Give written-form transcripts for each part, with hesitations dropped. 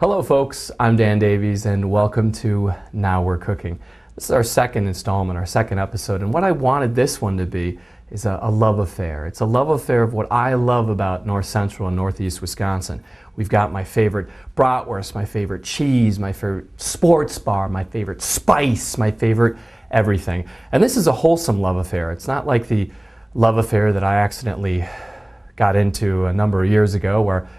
Hello folks, I'm Dan Davies and welcome to Now We're Cooking. This is our second installment, our second episode, and what I wanted this one to be is a love affair. It's a love affair of what I love about North Central and Northeast Wisconsin. We've got my favorite bratwurst, my favorite cheese, my favorite sports bar, my favorite spice, my favorite everything. And this is a wholesome love affair. It's not like the love affair that I accidentally got into a number of years ago where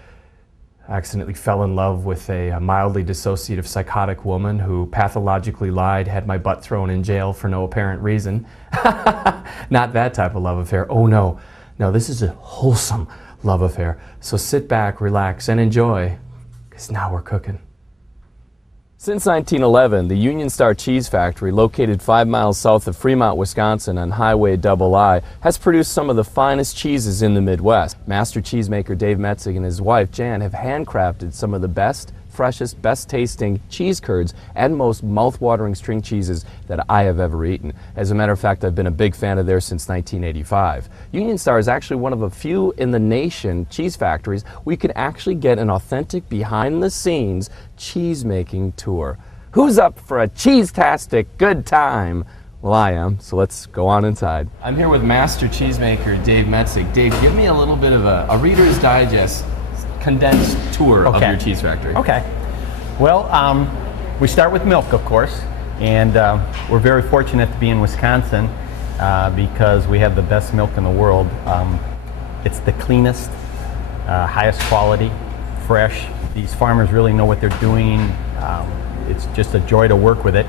I accidentally fell in love with a mildly dissociative psychotic woman who pathologically lied, had my butt thrown in jail for no apparent reason. Not that type of love affair. Oh no. No, this is a wholesome love affair. So sit back, relax, and enjoy, because now we're cooking. Since 1911, the Union Star Cheese Factory, located 5 miles south of Fremont, Wisconsin on Highway II, has produced some of the finest cheeses in the Midwest. Master cheesemaker Dave Metzig and his wife Jan have handcrafted some of the best, freshest, best tasting cheese curds and most mouth-watering string cheeses that I have ever eaten. As a matter of fact, I've been a big fan of theirs since 1985. Union Star is actually one of a few in the nation cheese factories where you can actually get an authentic behind-the-scenes cheese-making tour. Who's up for a cheese-tastic good time? Well, I am, so let's go on inside. I'm here with master cheesemaker Dave Metzig. Dave, give me a little bit of a Reader's Digest condensed tour of your cheese factory. Okay. Well, we start with milk, of course, and we're very fortunate to be in Wisconsin because we have the best milk in the world. It's the cleanest, highest quality, fresh. These farmers really know what they're doing. It's just a joy to work with it.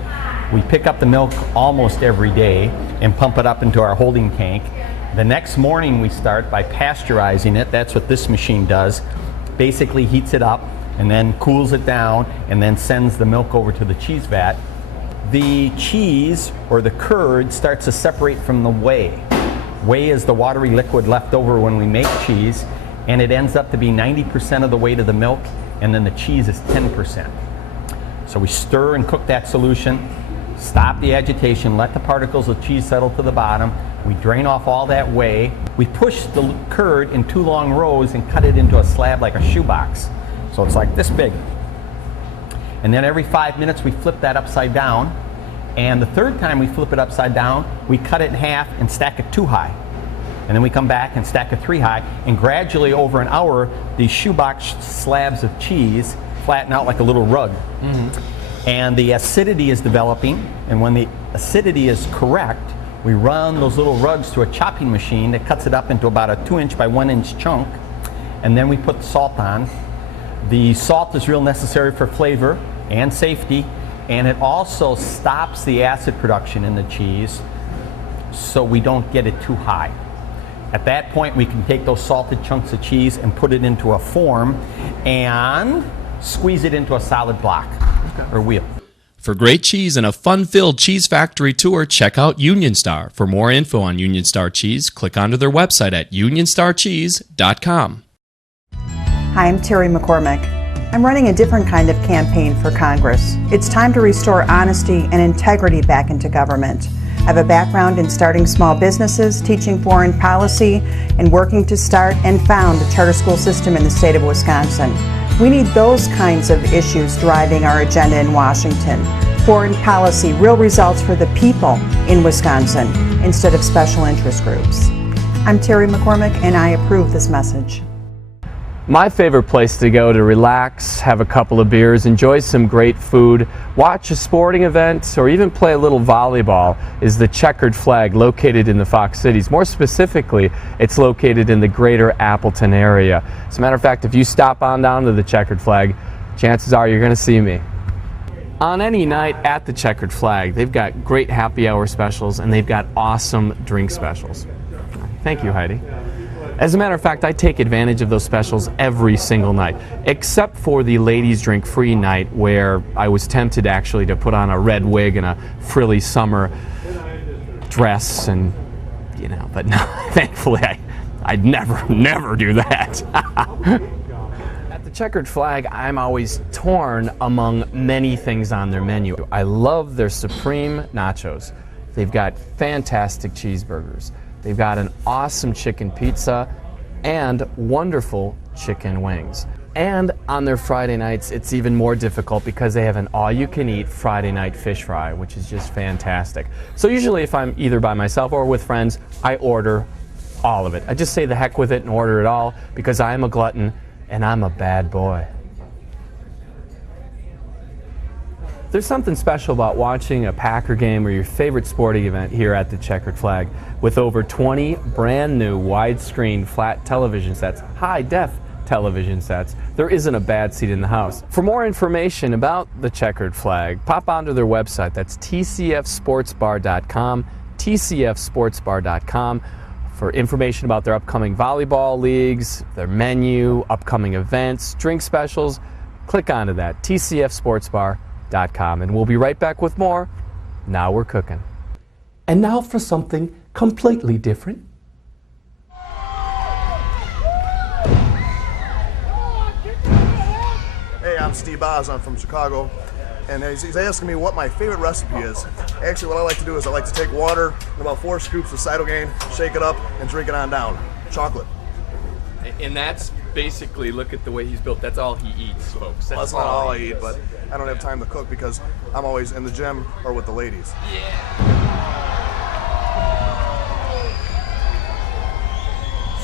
We pick up the milk almost every day and pump it up into our holding tank. The next morning we start by pasteurizing it. That's what this machine does. Basically heats it up and then cools it down and then sends the milk over to the cheese vat. The cheese or the curd starts to separate from the whey. Whey is the watery liquid left over when we make cheese, and it ends up to be 90% of the way to the milk, and then the cheese is 10%. So we stir and cook that solution, stop the agitation, let the particles of cheese settle to the bottom. We drain off all that whey. We push the curd in 2 long rows and cut it into a slab like a shoebox. So it's like this big. And then every 5 minutes we flip that upside down. And the third time we flip it upside down, we cut it in half and stack it 2 high. And then we come back and stack it 3 high. And gradually over an hour, these shoebox slabs of cheese flatten out like a little rug. And the acidity is developing. And when the acidity is correct, we run those little rugs through a chopping machine that cuts it up into about a 2-inch by 1-inch chunk, and then we put the salt on. The salt is real necessary for flavor and safety, and it also stops the acid production in the cheese so we don't get it too high. At that point we can take those salted chunks of cheese and put it into a form and squeeze it into a solid block or wheel. For great cheese and a fun-filled cheese factory tour, check out Union Star. For more info on Union Star Cheese, click onto their website at unionstarcheese.com. Hi, I'm Terry McCormick. I'm running a different kind of campaign for Congress. It's time to restore honesty and integrity back into government. I have a background in starting small businesses, teaching foreign policy, and working to start and found a charter school system in the state of Wisconsin. We need those kinds of issues driving our agenda in Washington. Foreign policy, real results for the people in Wisconsin instead of special interest groups. I'm Terry McCormick and I approve this message. My favorite place to go to relax, have a couple of beers, enjoy some great food, watch a sporting event, or even play a little volleyball is the Checkered Flag, located in the Fox Cities. More specifically, it's located in the greater Appleton area. As a matter of fact, if you stop on down to the Checkered Flag, chances are you're going to see me. On any night at the Checkered Flag, they've got great happy hour specials and they've got awesome drink specials. Thank you, Heidi. As a matter of fact, I take advantage of those specials every single night, except for the ladies drink free night where I was tempted actually to put on a red wig and a frilly summer dress and, you know, but no, thankfully I'd never do that. At the Checkered Flag, I'm always torn among many things on their menu. I love their supreme nachos. They've got fantastic cheeseburgers. They've got an awesome chicken pizza and wonderful chicken wings. And on their Friday nights, it's even more difficult because they have an all-you-can-eat Friday night fish fry, which is just fantastic. So usually if I'm either by myself or with friends, I order all of it. I just say the heck with it and order it all because I am a glutton and I'm a bad boy. There's something special about watching a Packer game or your favorite sporting event here at the Checkered Flag. With over 20 brand new widescreen flat television sets, high-def television sets, there isn't a bad seat in the house. For more information about the Checkered Flag, pop onto their website. That's tcfsportsbar.com, tcfsportsbar.com, for information about their upcoming volleyball leagues, their menu, upcoming events, drink specials. Click onto that, tcfsportsbar.com, and we'll be right back with more Now We're Cooking. And now for something completely different. Hey, I'm Steve Oz. I'm from Chicago, and he's asking me what my favorite recipe is. Actually, what I like to do is I like to take water and about 4 scoops of Cytogain, shake it up, and drink it on down. Chocolate. And that's basically, look at the way he's built, that's all he eats, folks. Well, that's not all I eat, but I don't have time to cook because I'm always in the gym or with the ladies.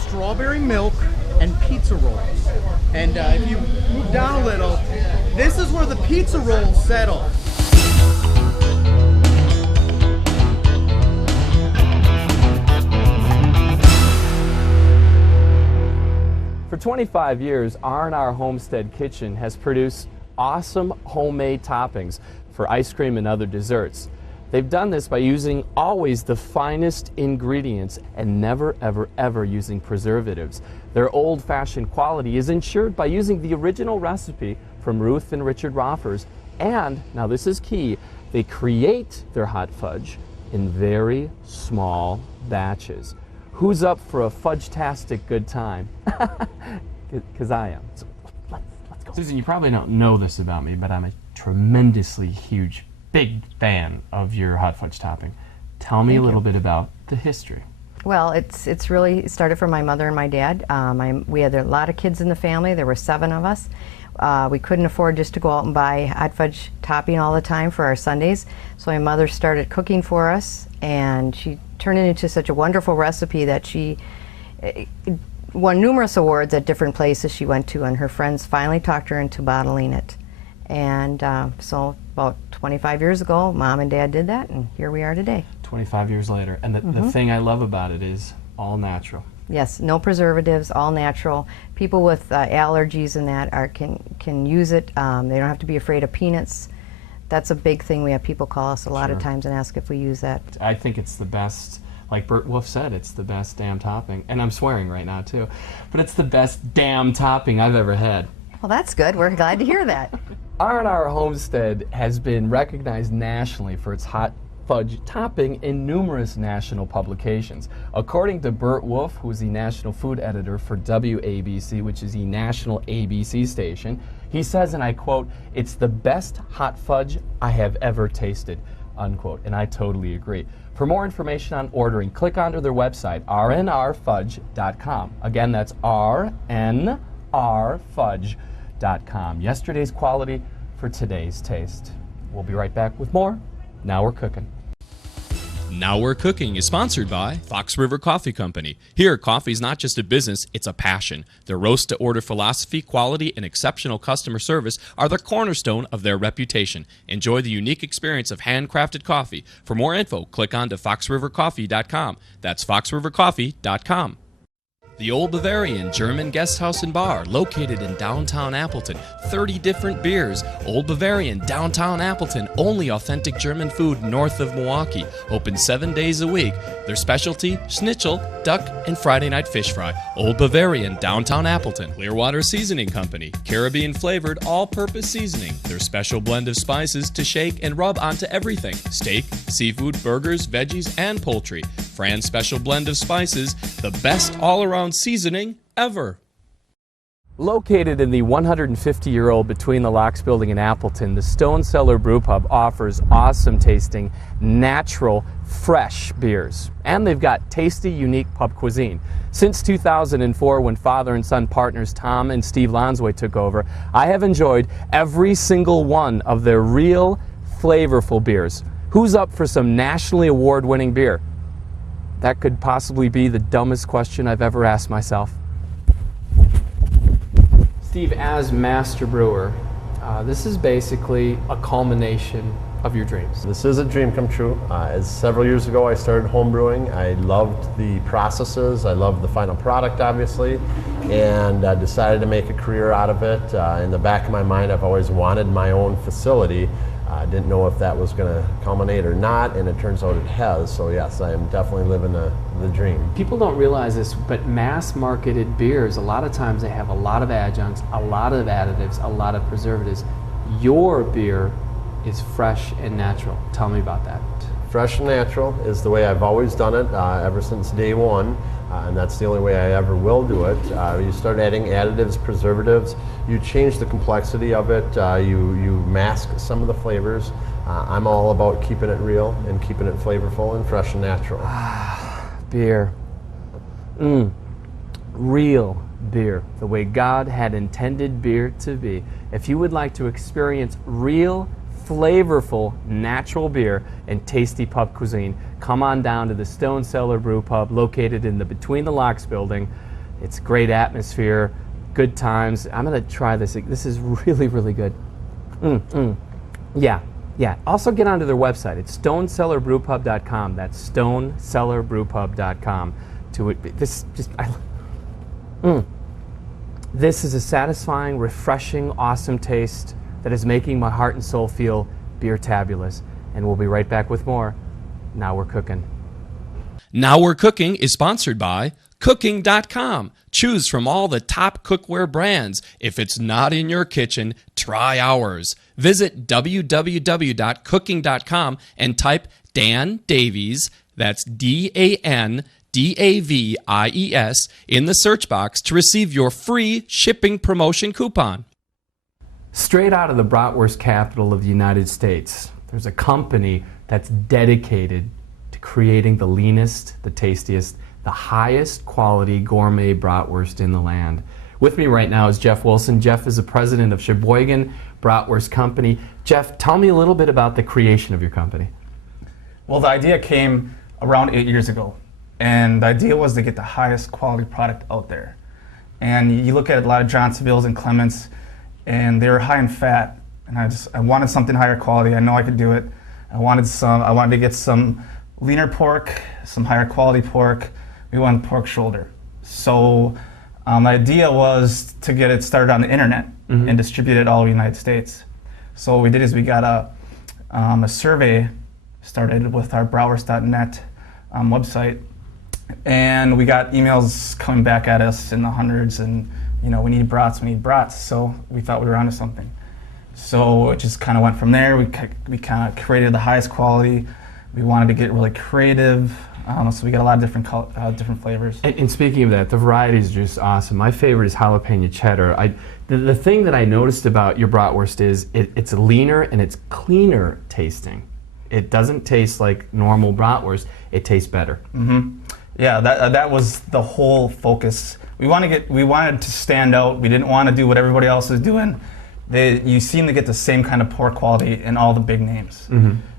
Strawberry milk and pizza rolls. And if you move down a little, this is where the pizza rolls settle. For 25 years, R&R Homestead Kitchen has produced awesome homemade toppings for ice cream and other desserts. They've done this by using always the finest ingredients and never, ever, ever using preservatives. Their old-fashioned quality is ensured by using the original recipe from Ruth and Richard Roffers. And, now this is key, they create their hot fudge in very small batches. Who's up for a fudge-tastic good time? Because I am. So let's go. Susan, you probably don't know this about me, but I'm a tremendously huge big fan of your hot fudge topping. Tell me a little bit about the history. Well, it's really started from my mother and my dad. We had a lot of kids in the family. There were 7 of us. We couldn't afford just to go out and buy hot fudge topping all the time for our Sundays. So my mother started cooking for us, and she turned it into such a wonderful recipe that she won numerous awards at different places she went to, and her friends finally talked her into bottling it. And so about 25 years ago, Mom and Dad did that, and here we are today. 25 years later. And the thing I love about it is all natural. Yes, no preservatives, all natural. People with allergies and that can use it. They don't have to be afraid of peanuts. That's a big thing. We have people call us a lot of times and ask if we use that. I think it's the best, like Bert Wolf said, it's the best damn topping. And I'm swearing right now too. But it's the best damn topping I've ever had. Well, that's good. We're glad to hear that. R&R Homestead has been recognized nationally for its hot fudge topping in numerous national publications. According to Bert Wolf, who is the national food editor for WABC, which is the national ABC station, he says, and I quote, "It's the best hot fudge I have ever tasted," unquote. And I totally agree. For more information on ordering, click onto their website, rnrfudge.com. Again, that's rnrfudge.com. Yesterday's quality for today's taste. We'll be right back with more Now We're Cooking. Now We're Cooking is sponsored by Fox River Coffee Company. Here, coffee is not just a business, it's a passion. Their roast-to-order philosophy, quality, and exceptional customer service are the cornerstone of their reputation. Enjoy the unique experience of handcrafted coffee. For more info, click on to foxrivercoffee.com. That's foxrivercoffee.com. The Old Bavarian German Guest House and Bar, located in downtown Appleton. 30 different beers. Old Bavarian, downtown Appleton. Only authentic German food north of Milwaukee. Open 7 days a week. Their specialty, schnitzel, duck, and Friday night fish fry. Old Bavarian, downtown Appleton. Clearwater Seasoning Company. Caribbean flavored, all-purpose seasoning. Their special blend of spices to shake and rub onto everything. Steak, seafood, burgers, veggies, and poultry. Fran's special blend of spices. The best all-around seasoning ever. Located in the 150-year-old Between the Locks building in Appleton, the Stone Cellar Brew Pub offers awesome tasting, natural, fresh beers. And they've got tasty, unique pub cuisine. Since 2004, when father and son partners Tom and Steve Lonsway took over, I have enjoyed every single one of their real, flavorful beers. Who's up for some nationally award-winning beer? That could possibly be the dumbest question I've ever asked myself. Steve, as master brewer, this is basically a culmination of your dreams. This is a dream come true. As several years ago I started home brewing. I loved the processes, I loved the final product obviously, and I decided to make a career out of it. In the back of my mind I've always wanted my own facility. I didn't know if that was going to culminate or not, and it turns out it has. So yes, I am definitely living the dream. People don't realize this, but mass-marketed beers, a lot of times they have a lot of adjuncts, a lot of additives, a lot of preservatives. Your beer is fresh and natural. Tell me about that. Fresh and natural is the way I've always done it ever since day one, and that's the only way I ever will do it. You start adding additives, preservatives, you change the complexity of it, you mask some of the flavors. I'm all about keeping it real and keeping it flavorful and fresh and natural. Beer. Real beer, the way God had intended beer to be. If you would like to experience real, flavorful, natural beer and tasty pub cuisine, come on down to the Stone Cellar Brew Pub located in the Between the Locks building. It's great atmosphere, good times. I'm going to try this. This is really, really good. Yeah. Also get onto their website. It's stonecellarbrewpub.com. That's stonecellarbrewpub.com. This is a satisfying, refreshing, awesome taste that is making my heart and soul feel beer-tabulous. And we'll be right back with more. Now We're Cooking. Now We're Cooking is sponsored by Cooking.com. Choose from all the top cookware brands. If it's not in your kitchen, try ours. Visit www.cooking.com and type Dan Davies, that's DANDAVIES, in the search box to receive your free shipping promotion coupon. Straight out of the bratwurst capital of the United States, there's a company that's dedicated to creating the leanest, the tastiest, the highest quality gourmet bratwurst in the land. With me right now is Jeff Wilson. Jeff is the president of Sheboygan Bratwurst Company. Jeff, tell me a little bit about the creation of your company. Well, the idea came around 8 years ago, and the idea was to get the highest quality product out there. And you look at a lot of Johnsonville's and Clements, and they were high in fat, and I wanted something higher quality. I know I could do it. I wanted to get some leaner pork, some higher quality pork. We wanted pork shoulder. So the idea was to get it started on the internet and distribute it all over the United States. So what we did is we got a survey started with our bratwurst.net website, and we got emails coming back at us in the hundreds, and we need brats. So we thought we were onto something. So it just kind of went from there. We kind of created the highest quality. We wanted to get really creative, so we got a lot of different flavors. And speaking of that, the varieties are just awesome. My favorite is jalapeno cheddar. The thing that I noticed about your bratwurst is it's leaner and it's cleaner tasting. It doesn't taste like normal bratwurst. It tastes better. Yeah, that was the whole focus. We wanted to stand out. We didn't want to do what everybody else is doing. You seem to get the same kind of pork quality in all the big names.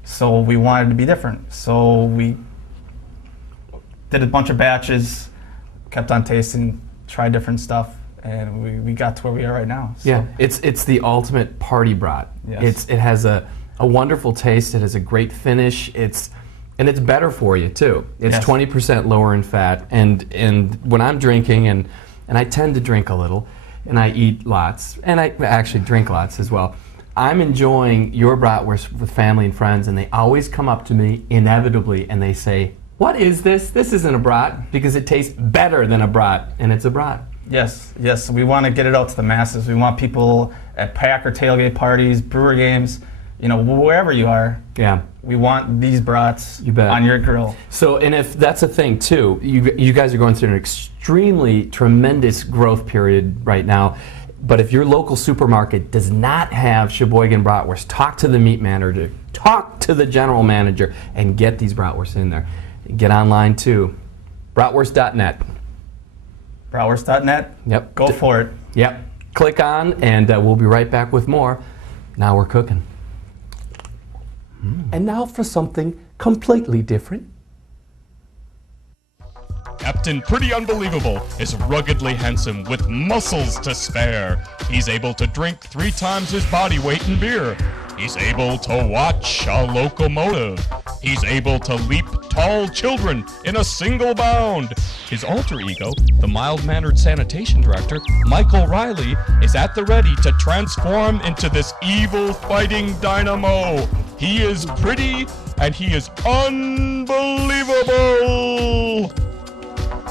So we wanted to be different. So we did a bunch of batches, kept on tasting, tried different stuff, and we got to where we are right now. So. Yeah, it's the ultimate party brat. Yes. It has a wonderful taste. It has a great finish. And it's better for you too. It's 20% lower in fat. And when I'm drinking, and I tend to drink a little, and I eat lots, and I actually drink lots as well, I'm enjoying your bratwurst with family and friends, and they always come up to me inevitably and they say, "What is this? This isn't a brat," because it tastes better than a brat, and it's a brat. Yes. We want to get it out to the masses. We want people at pack or tailgate parties, brewer games, wherever you are, Yeah. we want these brats You bet. on your grill. So, and if that's a thing too, you guys are going through an extremely tremendous growth period right now. But if your local supermarket does not have Sheboygan bratwurst, talk to the meat manager, talk to the general manager, and get these bratwursts in there. Get online too, bratwurst.net. Bratwurst.net. Yep. Go for it. Yep. Click on, and we'll be right back with more. Now we're cooking. And now for something completely different. Captain Pretty Unbelievable is ruggedly handsome with muscles to spare. He's able to drink 3 times his body weight in beer. He's able to watch a locomotive. He's able to leap tall children in a single bound. His alter ego, the mild-mannered sanitation director, Michael Riley, is at the ready to transform into this evil fighting dynamo. He is pretty and he is unbelievable.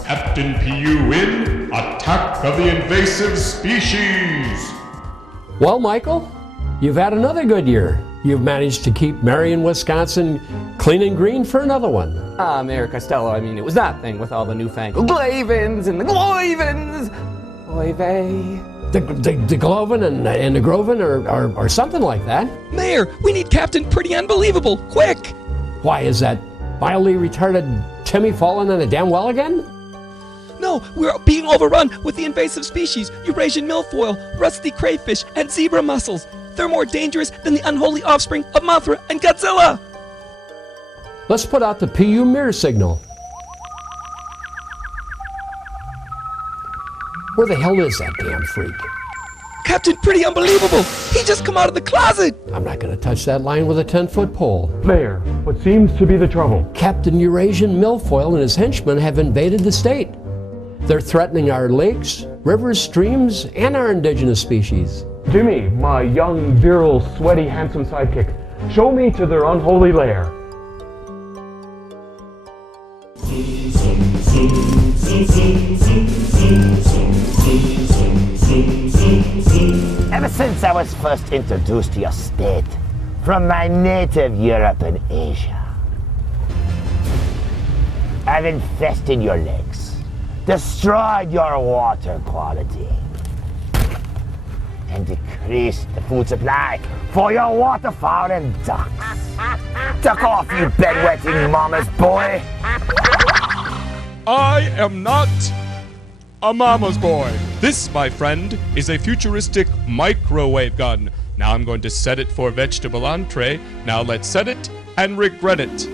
Captain PU in Attack of the Invasive Species. Well, Michael, you've had another good year. You've managed to keep Marion, Wisconsin clean and green for another one. Mayor Costello, I mean, it was nothing with all the newfangled glavins and the gloivins. Oy vey. The Glovin and the Grovin or something like that. Mayor, we need Captain Pretty Unbelievable, quick! Why, is that mildly retarded Timmy falling in the damn well again? No, we're being overrun with the invasive species, Eurasian milfoil, rusty crayfish, and zebra mussels. They're more dangerous than the unholy offspring of Mothra and Godzilla. Let's put out the PU mirror signal. Where the hell is that damn freak? Captain Pretty Unbelievable! He just come out of the closet! I'm not going to touch that line with a 10-foot pole. Mayor, what seems to be the trouble? Captain Eurasian Milfoil and his henchmen have invaded the state. They're threatening our lakes, rivers, streams, and our indigenous species. Jimmy, my young, virile, sweaty, handsome sidekick, show me to their unholy lair. Ever since I was first introduced to your state, from my native Europe and Asia, I've infested your lakes, destroyed your water quality, and decreased the food supply for your waterfowl and ducks. Duck off, you bedwetting mama's boy! I am not a mama's boy. This, my friend, is a futuristic microwave gun. Now I'm going to set it for vegetable entree. Now let's set it and regret it. If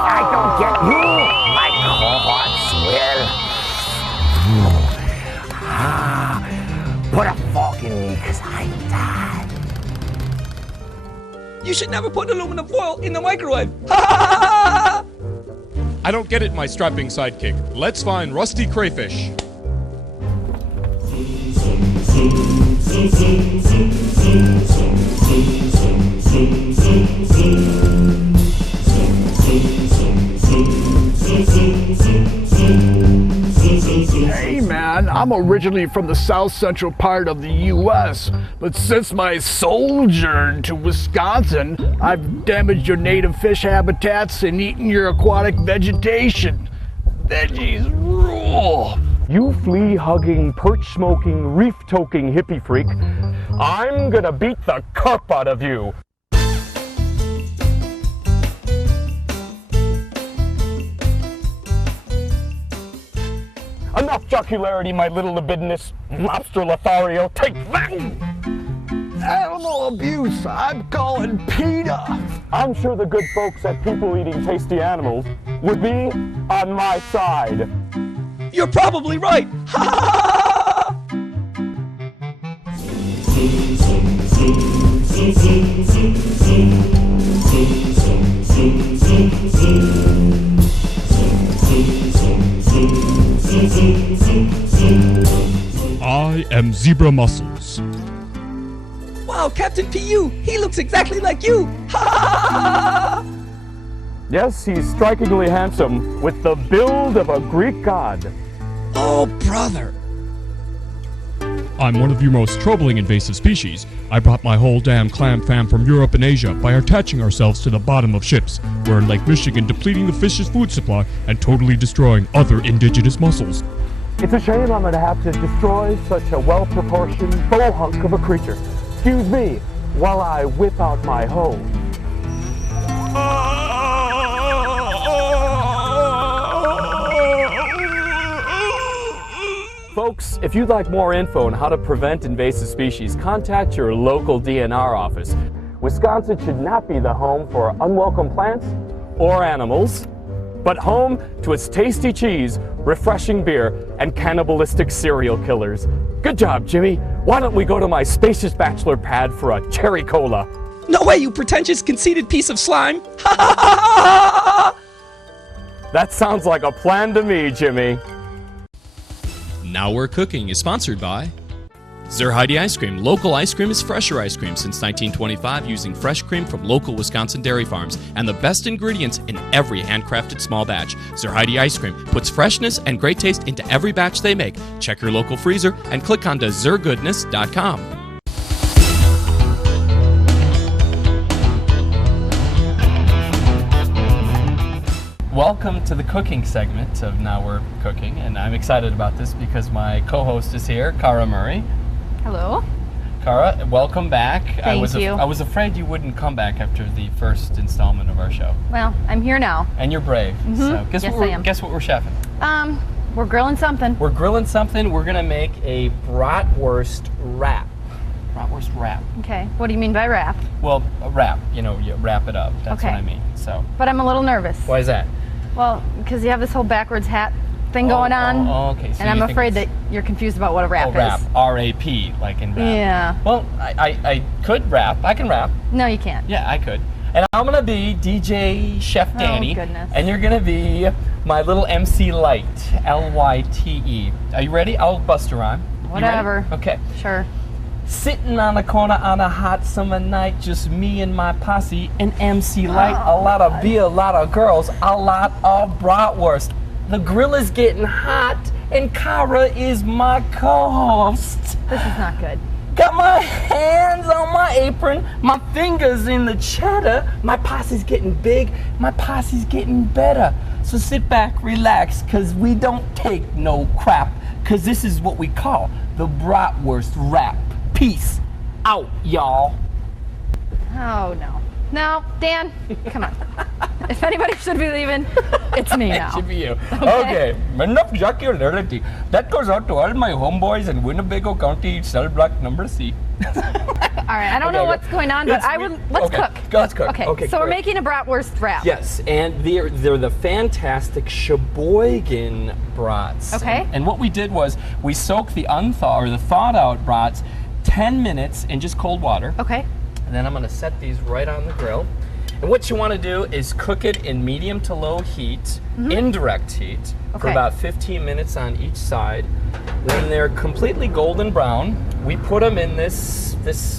I don't get you, my cohorts will. Put a fork in me, cause I'm dead. You should never put aluminum foil in the microwave! I don't get it, my strapping sidekick. Let's find rusty crayfish. Hey man, I'm originally from the south central part of the U.S., but since my sojourn to Wisconsin, I've damaged your native fish habitats and eaten your aquatic vegetation. Veggies rule! You flea-hugging, perch-smoking, reef-toking hippie freak, I'm gonna beat the crap out of you! Enough jocularity, my little libidinous lobster Lothario. Take that! Animal abuse, I'm calling PETA! I'm sure the good folks at People Eating Tasty Animals would be on my side. You're probably right! I am Zebra Mussels. Wow, Captain PU! He looks exactly like you! Yes, he's strikingly handsome, with the build of a Greek god. Oh, brother! I'm one of your most troubling invasive species. I brought my whole damn clam fam from Europe and Asia by attaching ourselves to the bottom of ships. We're in Lake Michigan, depleting the fish's food supply and totally destroying other indigenous mussels. It's a shame I'm gonna have to destroy such a well-proportioned faux hunk of a creature. Excuse me while I whip out my hoe. Folks, if you'd like more info on how to prevent invasive species, contact your local DNR office. Wisconsin should not be the home for unwelcome plants or animals, but home to its tasty cheese, refreshing beer, and cannibalistic serial killers. Good job, Jimmy. Why don't we go to my spacious bachelor pad for a cherry cola? No way, you pretentious, conceited piece of slime! That sounds like a plan to me, Jimmy. Now We're Cooking is sponsored by Zerheide Ice Cream. Local ice cream is fresher ice cream since 1925, using fresh cream from local Wisconsin dairy farms and the best ingredients in every handcrafted small batch. Zerheide Ice Cream puts freshness and great taste into every batch they make. Check your local freezer and click on to zergoodness.com. Welcome to the cooking segment of Now We're Cooking, and I'm excited about this because my co-host is here, Cara Murray. Hello. Cara, welcome back. Thank you. I was afraid you wouldn't come back after the first installment of our show. Well, I'm here now. And you're brave. Mm-hmm. So Yes, I am. Guess what we're chefing? We're grilling something. We're grilling something. We're gonna make a bratwurst wrap. Bratwurst wrap. Okay. What do you mean by wrap? Well, a wrap. You know, you wrap it up. That's Okay. what I mean. So. But I'm a little nervous. Why is that? Well, because you have this whole backwards hat thing going on. Oh, okay. So and I'm you think afraid that you're confused about what a wrap wrap. is. R-A-P, like in rap. Yeah. Well, I could rap. I can rap. No, you can't. Yeah, I could. And I'm gonna be DJ Chef Danny. Oh, goodness. And you're gonna be my little MC Light, L-Y-T-E. Are you ready? I'll bust a rhyme. You ready? Whatever. Okay. Sure. Sitting on a corner on a hot summer night, just me and my posse, and MC Light, a lot of beer, a lot of girls, a lot of bratwurst. The grill is getting hot, and Cara is my co-host. This is not good. Got my hands on my apron, my fingers in the cheddar. My posse's getting big, my posse's getting better. So sit back, relax, cause we don't take no crap, cause this is what we call the bratwurst wrap. Peace out, y'all. Oh, no. No, Dan, come on. If anybody should be leaving, it's me now. It should be you. Okay. Okay, enough jocularity. That goes out to all my homeboys in Winnebago County, cell block number C. All right, I don't know what's going on, but let's cook. Let's cook. Okay, so we're making a bratwurst wrap. Yes, and they're the fantastic Sheboygan brats. Okay. And what we did was we soaked the thawed out brats 10 minutes in just cold water. Okay. And then I'm gonna set these right on the grill. And what you wanna do is cook it in medium to low heat, indirect heat, for about 15 minutes on each side. When they're completely golden brown, we put them in this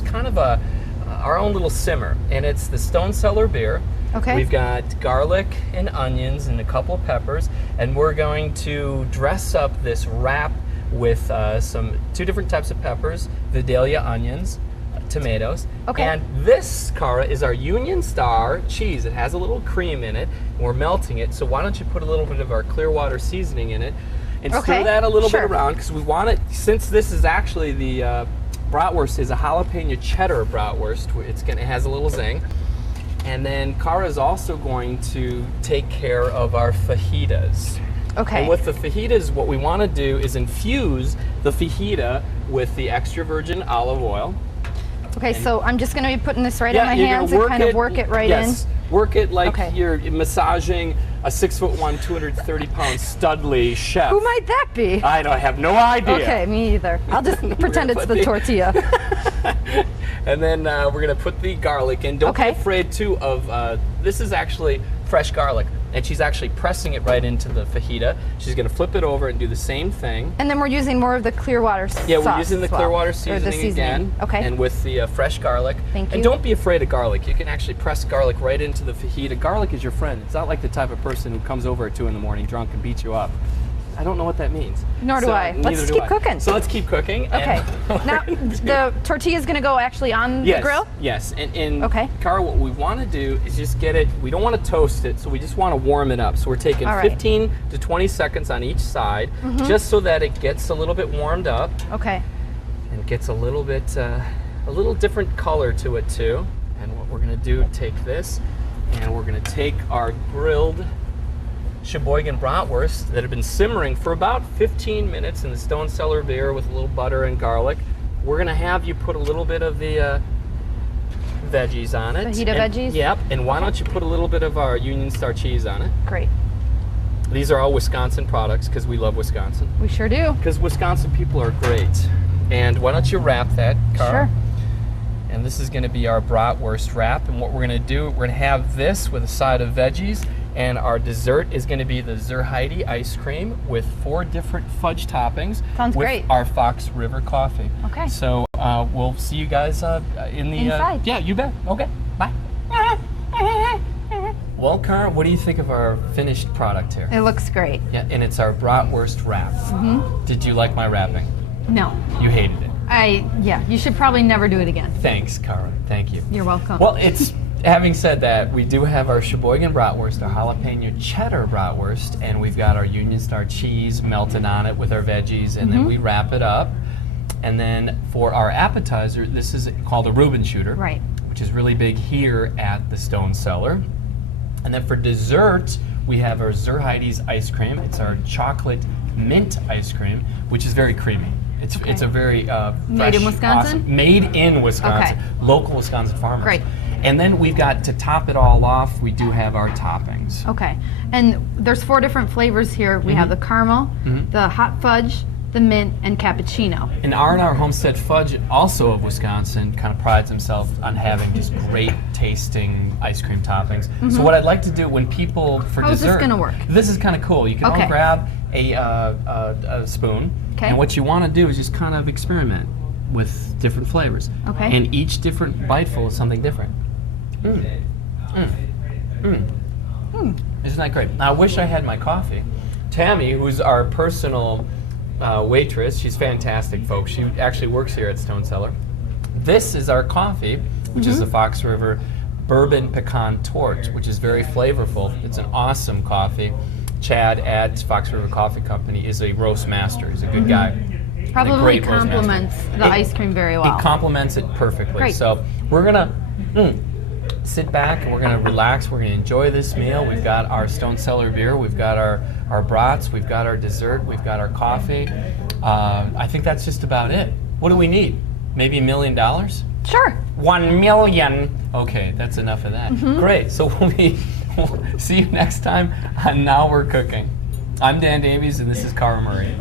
kind of our own little simmer. And it's the Stone Cellar beer. Okay. We've got garlic and onions and a couple of peppers, and we're going to dress up this wrap with two different types of peppers, Vidalia onions, tomatoes. Okay. And this, Cara, is our Union Star cheese. It has a little cream in it, and we're melting it. So why don't you put a little bit of our Clearwater seasoning in it and stir that a little bit around, because we want it, since this is actually the bratwurst is a jalapeno cheddar bratwurst, it has a little zing. And then Cara is also going to take care of our fajitas. Okay. And with the fajitas, what we want to do is infuse the fajita with the extra virgin olive oil. Okay, so I'm just going to be putting this right on my hands and kind of work it right in. Work it like you're massaging a 6'1", 230-pound Studley chef. Who might that be? I have no idea. Okay, me either. I'll just pretend it's the tortilla. And then we're going to put the garlic in. Don't be afraid, too, of this is actually fresh garlic. And she's actually pressing it right into the fajita. She's going to flip it over and do the same thing. And then we're using more of the Clearwater sauce. Yeah, we're using the Clearwater seasoning again. Okay. And with the fresh garlic. Thank you. And don't be afraid of garlic. You can actually press garlic right into the fajita. Garlic is your friend. It's not like the type of person who comes over at 2 in the morning drunk and beats you up. I don't know what that means. Nor do I. Let's neither do keep I. cooking. So let's keep cooking. Okay. Now, the tortilla is going to go actually on the grill? Yes. And okay. Cara, what we want to do is just get it, we don't want to toast it, so we just want to warm it up. So we're taking 15 to 20 seconds on each side, just so that it gets a little bit warmed up. Okay. And gets a little bit, a little different color to it too. And what we're going to do, take this, and we're going to take our grilled Sheboygan bratwurst that have been simmering for about 15 minutes in the stone cellar beer with a little butter and garlic. We're going to have you put a little bit of the veggies on it. Fajita veggies? Yep. And why don't you put a little bit of our Union Star cheese on it? Great. These are all Wisconsin products because we love Wisconsin. We sure do. Because Wisconsin people are great. And why don't you wrap that, Cara? Sure. And this is going to be our bratwurst wrap. And what we're going to do, we're going to have this with a side of veggies. And our dessert is going to be the Zur Heidi ice cream with 4 different fudge toppings. Sounds with great. Our Fox River coffee. Okay. So we'll see you guys in the inside. Yeah, you bet. Okay. Bye. Well, Cara, what do you think of our finished product here? It looks great. Yeah, and it's our bratwurst wrap. Did you like my wrapping? No. You hated it. Yeah, you should probably never do it again. Thanks, Cara. Thank you. You're welcome. Well, having said that, we do have our Sheboygan bratwurst, our jalapeno cheddar bratwurst, and we've got our Union Star cheese melted on it with our veggies, and then we wrap it up. And then for our appetizer, this is called a Reuben shooter, right, which is really big here at the Stone Cellar. And then for dessert, we have our Zur Heidi's ice cream. It's our chocolate mint ice cream, which is very creamy. It's a very fresh, made in Wisconsin? awesome, made in Wisconsin, Okay. local Wisconsin farmers. Great. And then we've got, to top it all off, we do have our toppings. Okay. And there's 4 different flavors here. We have the caramel, the hot fudge, the mint, and cappuccino. And R&R Homestead Fudge, also of Wisconsin, kind of prides himself on having just great tasting ice cream toppings. So what I'd like to do when people, for How is dessert. this gonna work? This is kind of cool. You can all grab a spoon. Okay. And what you want to do is just kind of experiment with different flavors. Okay. And each different biteful is something different. Isn't that great? Now, I wish I had my coffee. Tammy, who's our personal waitress, she's fantastic, folks. She actually works here at Stone Cellar. This is our coffee, which is the Fox River Bourbon Pecan Torch, which is very flavorful. It's an awesome coffee. Chad at Fox River Coffee Company is a roast master. He's a good guy. Probably complements the ice cream very well. It complements it perfectly. Great. So we're gonna sit back and we're gonna relax. We're gonna enjoy this meal. We've got our Stone Cellar beer. We've got our brats. We've got our dessert. We've got our coffee. I think that's just about it. What do we need? Maybe $1 million? Sure. 1 million. Okay, that's enough of that. Great. So we'll see you next time on Now We're Cooking. I'm Dan Davies, and this is Cara Murray.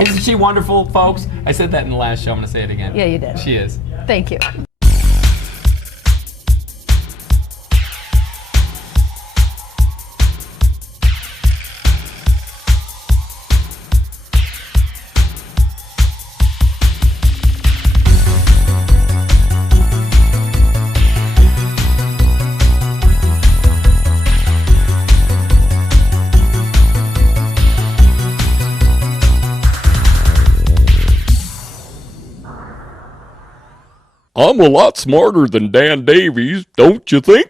Isn't she wonderful, folks? I said that in the last show. I'm going to say it again. Yeah, you did. She is. Thank you. I'm a lot smarter than Dan Davies, don't you think?